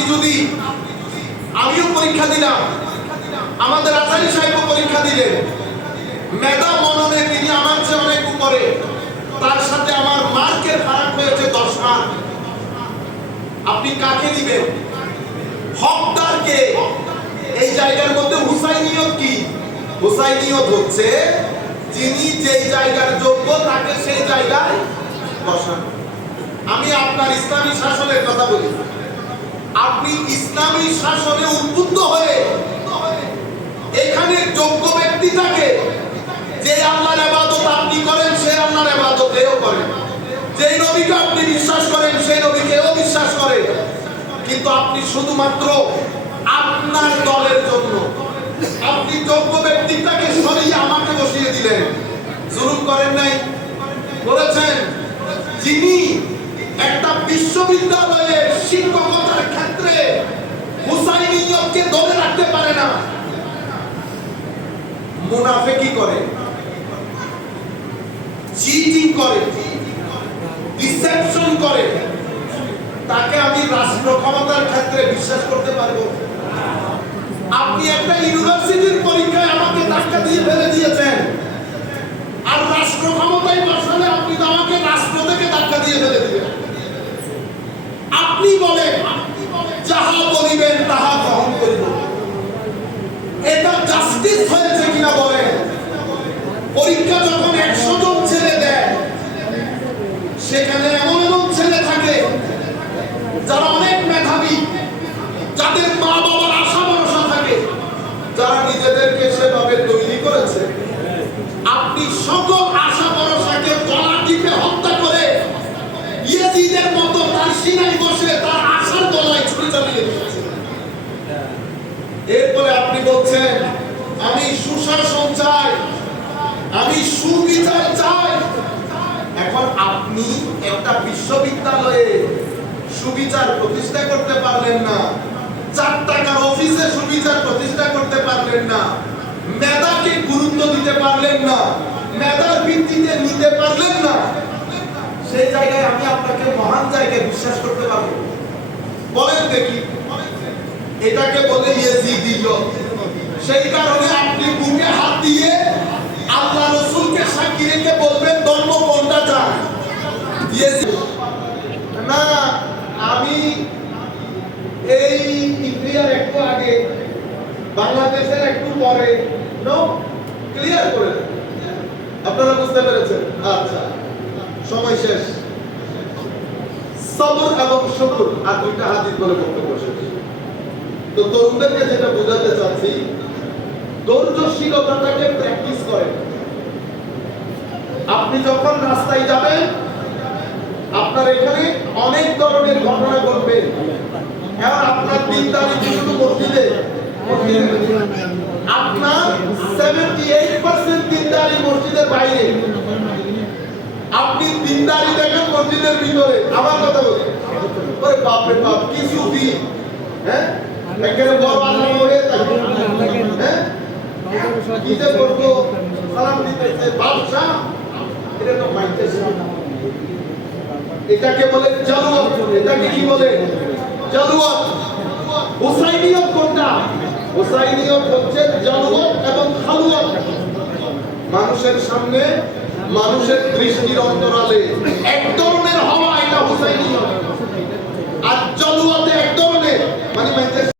আপনি যদি, আমিও পরীক্ষা দিলাম, আমাদের আচার্য সাহেবও পরীক্ষা দিলেন, মেধা মননে তিনি আমার চেয়ে অনেক উপরে, তার সাথে আমার মার্কের ফারাক হয়েছে 10 মার্ক। আপনি কাকে দিবেন? হকদারকে? এই জায়গার মধ্যে হুসাইনিয়ত কি? হুসাইনিয়ত হচ্ছে যিনি যেই জায়গার যোগ্য তাকে সেই জায়গায় বসান। আমি আপনার ইসলামী শাসনের কথা বলি। আপনি ইসলামী শাসনে উদ্বুদ্ধ হয়ে এখানে যোগ্য ব্যক্তিটাকে, যে আল্লাহর ইবাদত আপনি করেন সেই আল্লাহর ইবাদত এও করেন, যেই নবীকে আপনি বিশ্বাস করেন সেই নবীকে এও বিশ্বাস করে, কিন্তু আপনি শুধুমাত্র আপনার দলের জন্য আপনি যোগ্য ব্যক্তিটাকে সরিয়ে আমাকে বসিয়ে দিলেন। জুলুম করেন নাই? করেছেন। যিনি একটা বিশ্ববিদ্যালয়ের শিক্ষকতার ক্ষেত্রে হুসাইনিয়তকে ধরে রাখতে পারে না, মুনাফিকি করে, চিটিং করে, ডিসেপশন করে, তাকে আমি রাষ্ট্র ক্ষমতার ক্ষেত্রে বিশ্বাস করতে পারবো? আপনি একটা ইউনিভার্সিটির পরীক্ষায় আমাকে ধাক্কা দিয়ে ফেলে দিয়েছেন, আর রাষ্ট্র ক্ষমতায় বসালে আপনি তো আমাকে রাষ্ট্র থেকে ধাক্কা দিয়ে ফেলে দিবেন। আপনি বলেন যাহা বলিবেন তাহা গ্রহণ করিব, এটা জাস্টিস হয়েছে কিনা বলেন? পরীক্ষা যখন 100 জন ছেলে দেয়, সেখানে এমন এমন ছেলে থাকে যারা অনেক মেধাবী, যাদের মা বাবার আশা ভরসা থাকে, যারা নিজেদেরকে সেভাবে তৈরি করেছে। আপনি সকল আশা ভরসাকে গলা টিপে হত্যা করে ইয়েজিদের মতো তার সিনায় বসে তার আশার গলায় ছুরি চালিয়ে দিয়েছেন। এরপরে আপনি বলছেন আমি সুশাসন চাই, আমি সুবিচার চাই। এখন আপনি একটা বিশ্ববিদ্যালয়ে সুবিচার প্রতিষ্ঠা করতে পারলেন না, 4 টাকার অফিসে সুবিচার প্রতিষ্ঠা করতে পারলেন না, মেধাকে গুরুত্ব দিতে পারলেন না, মেধার ভিত্তিতে নিতে পারলেন না, সেই জায়গায় আমি আপনাকে মহান জায়গায় বিশ্বাস করতে পারবো? বলেন দেখি। এটাকে বলে ইয়েজিদিয়ত। সেই কারণে আপনি বুকে হাত দিয়ে আল্লাহ রাসূলকে সাক্ষী রেখে বলবেন ধর্ম কোনটা চান? না, আমি এই ইন্ডিয়ার একটু আগে, বাংলাদেশের একটু পরে, নো, ক্লিয়ার করে দেন। আপনারা বুঝতে পেরেছেন? আচ্ছা, সময় শেষ। সবর এবং শুকর, আর 2টা হাদিস বলে বক্তব্য শেষ। তো তরুণদেরকে যেটা বোঝাতে চাচ্ছি, ধৈর্যশীলতাটাকে প্র্যাকটিস করেন। আপনি যখন রাস্তায় যাবেন, আপনার এখানে অনেক ধরনের ঘটনা ঘটবে। এখন আপনার দিনদারি শুধু মসজিদে, আপনার 78% দিনদারি মসজিদের বাইরে, আপনি দিনদারি দেখেন মসজিদের ভিতরে। আমার কথা বলি, ওরে বাপ রে বাপ, কি সুফি, হ্যাঁ, এখানে বড় আল্লাহ হয়ে থাকে, হ্যাঁ, কি যে করবো, সালাম দিতেছে বাদশা, এটা তো মাইতেছে। এটাকে বলে জালুয়াত। এটাকে কি বলে? জালুয়াত। হুসাইনিয়ত কোনটা? হুসাইনিয়ত হচ্ছে জালুয়াত এবং খালুয়াত। মানুষের সামনে, মানুষের দৃষ্টির অন্তরালে এক ধরনের হওয়া, এটা হুসাইনিয়ত।